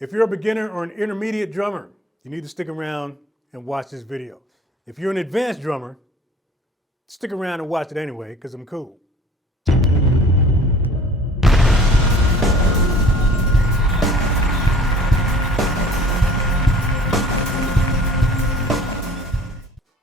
If you're a beginner or an intermediate drummer, you need to stick around and watch this video. If you're an advanced drummer, stick around and watch it anyway, because I'm cool.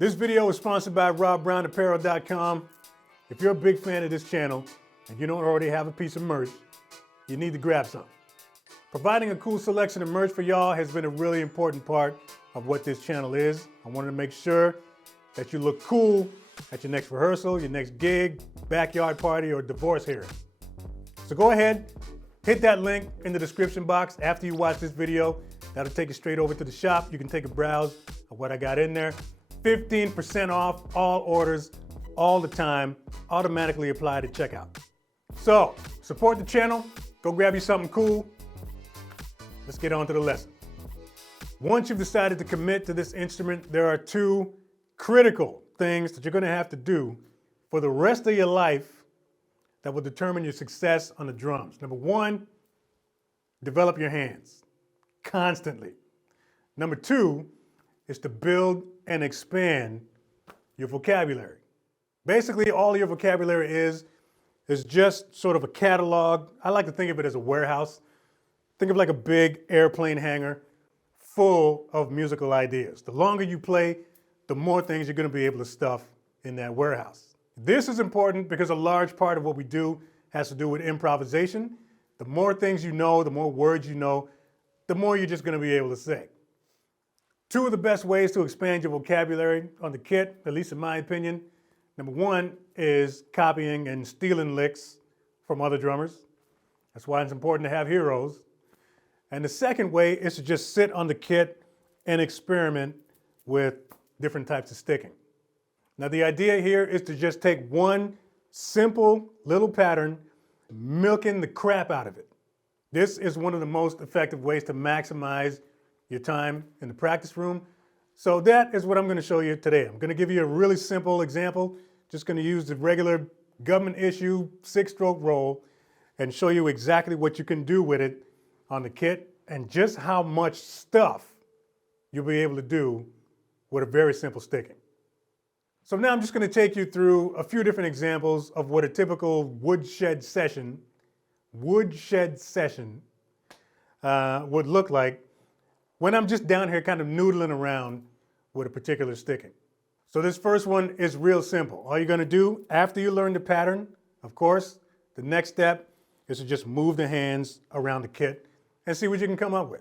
This video is sponsored by RobBrownApparel.com. If you're a big fan of this channel and you don't already have a piece of merch, you need to grab some. Providing a cool selection of merch for y'all has been a really important part of what this channel is. I wanted to make sure that you look cool at your next rehearsal, your next gig, backyard party, or divorce hearing. So go ahead, hit that link in the description box after you watch this video. That'll take you straight over to the shop. You can take a browse of what I got in there. 15% off all orders, all the time, automatically applied at checkout. So, support the channel, go grab you something cool. Let's get on to the lesson. Once you've decided to commit to this instrument, there are two critical things that you're going to have to do for the rest of your life that will determine your success on the drums. Number one, develop your hands constantly. Number two is to build and expand your vocabulary. Basically, all your vocabulary is just sort of a catalog. I like to think of it as a warehouse. Think of like a big airplane hangar full of musical ideas. The longer you play, the more things you're going to be able to stuff in that warehouse. This is important because a large part of what we do has to do with improvisation. The more things you know, the more words you know, the more you're just going to be able to say. Two of the best ways to expand your vocabulary on the kit, at least in my opinion, number one is copying and stealing licks from other drummers. That's why it's important to have heroes. And the second way is to just sit on the kit and experiment with different types of sticking. Now the idea here is to just take one simple little pattern, milking the crap out of it. This is one of the most effective ways to maximize your time in the practice room. So that is what I'm going to show you today. I'm going to give you a really simple example. Just going to use the regular government issue 6-stroke roll and show you exactly what you can do with it on the kit and just how much stuff you'll be able to do with a very simple sticking. So now I'm just going to take you through a few different examples of what a typical woodshed session would look like when I'm just down here kind of noodling around with a particular sticking. So this first one is real simple. All you're going to do after you learn the pattern, of course, the next step is to just move the hands around the kit and see what you can come up with.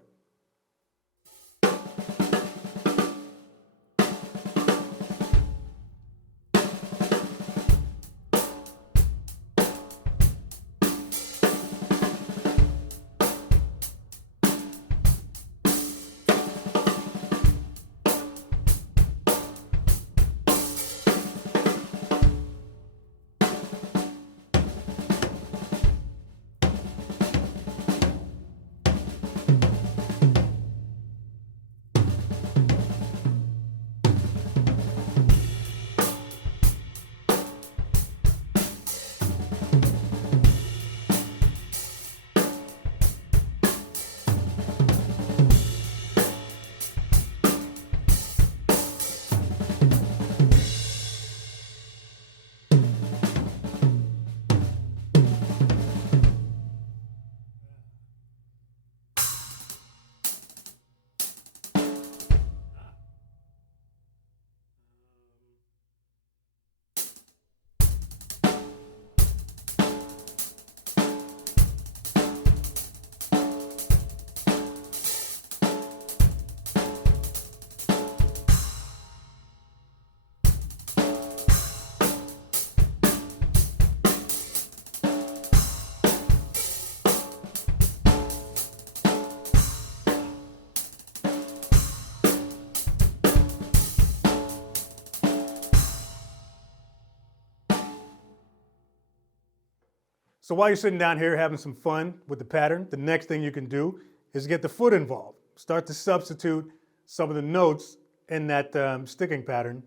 So while you're sitting down here having some fun with the pattern, the next thing you can do is get the foot involved. Start to substitute some of the notes in that sticking pattern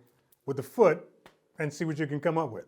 with the foot and see what you can come up with.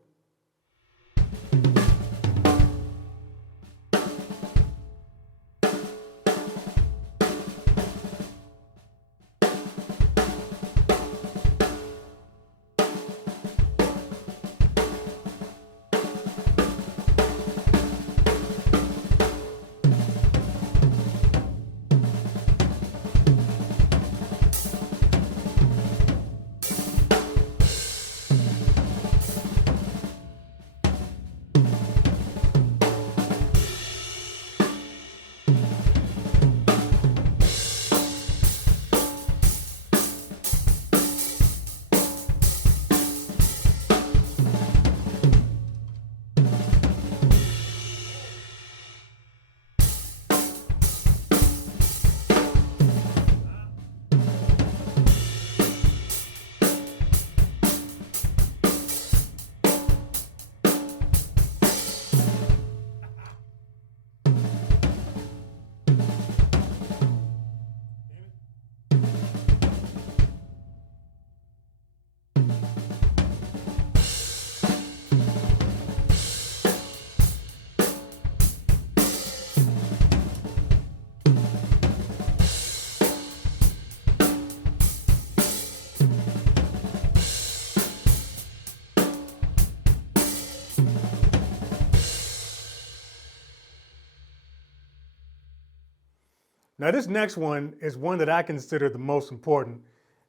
Now this next one is one that I consider the most important,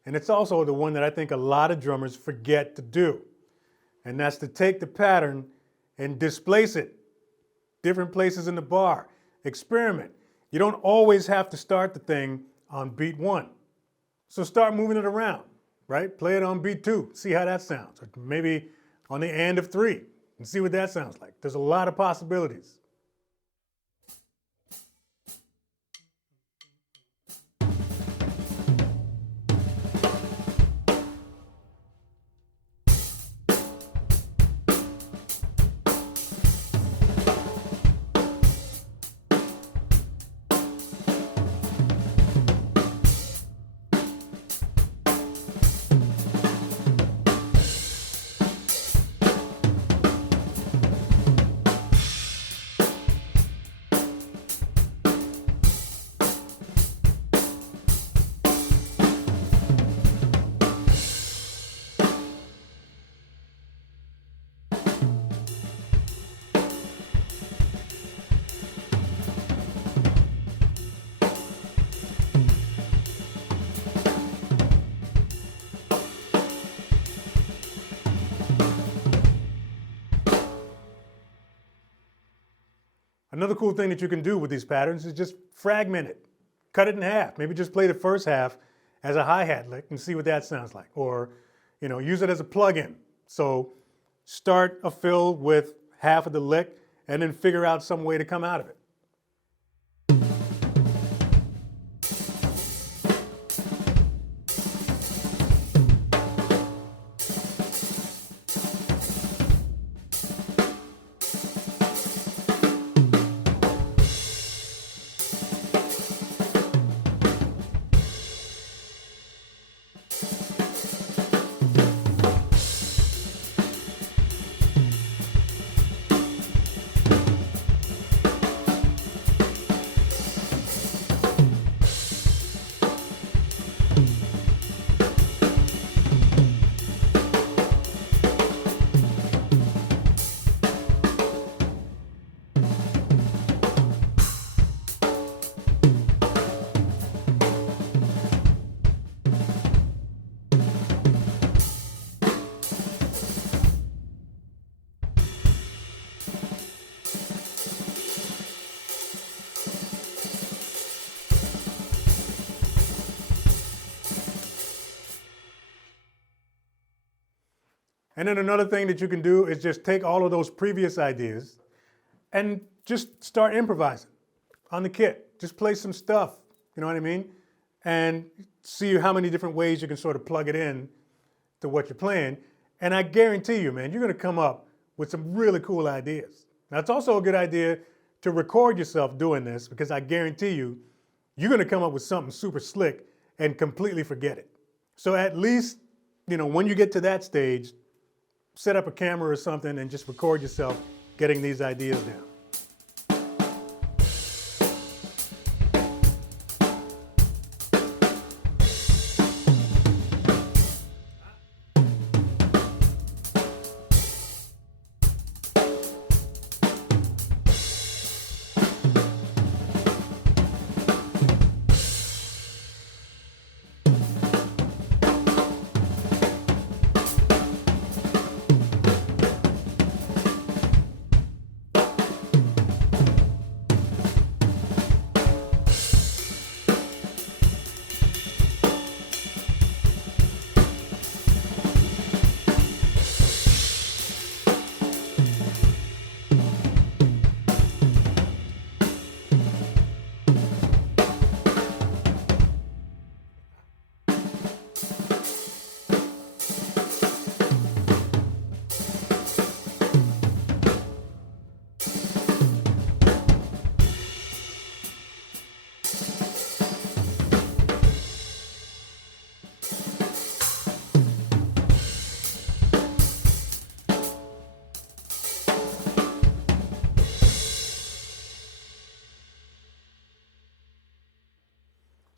and it's also the one that I think a lot of drummers forget to do. And that's to take the pattern and displace it. Different places in the bar. Experiment. You don't always have to start the thing on beat 1. So start moving it around, right? Play it on beat 2, see how that sounds. Or maybe on the end of 3 and see what that sounds like. There's a lot of possibilities. Another cool thing that you can do with these patterns is just fragment it. Cut it in half. Maybe just play the first half as a hi-hat lick and see what that sounds like. Or, use it as a plug-in. So start a fill with half of the lick and then figure out some way to come out of it. And then another thing that you can do is just take all of those previous ideas and just start improvising on the kit. Just play some stuff, you know what I mean? And see how many different ways you can sort of plug it in to what you're playing. And I guarantee you, man, you're gonna come up with some really cool ideas. Now, it's also a good idea to record yourself doing this, because I guarantee you, you're gonna come up with something super slick and completely forget it. So at least, when you get to that stage, set up a camera or something and just record yourself getting these ideas down.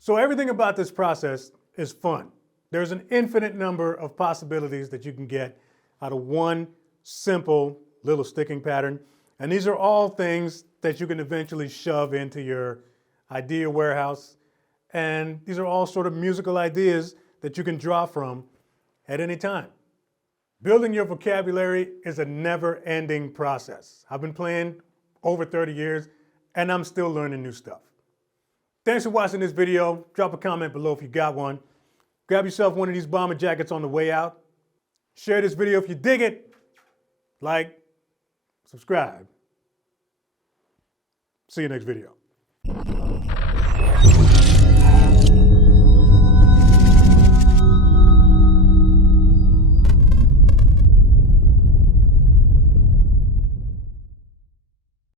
So everything about this process is fun. There's an infinite number of possibilities that you can get out of one simple little sticking pattern. And these are all things that you can eventually shove into your idea warehouse, and these are all sort of musical ideas that you can draw from at any time. Building your vocabulary is a never-ending process. I've been playing over 30 years, and I'm still learning new stuff. Thanks for watching this video. Drop a comment below if you got one. Grab yourself one of these bomber jackets on the way out. Share this video if you dig it. Like, subscribe. See you next video.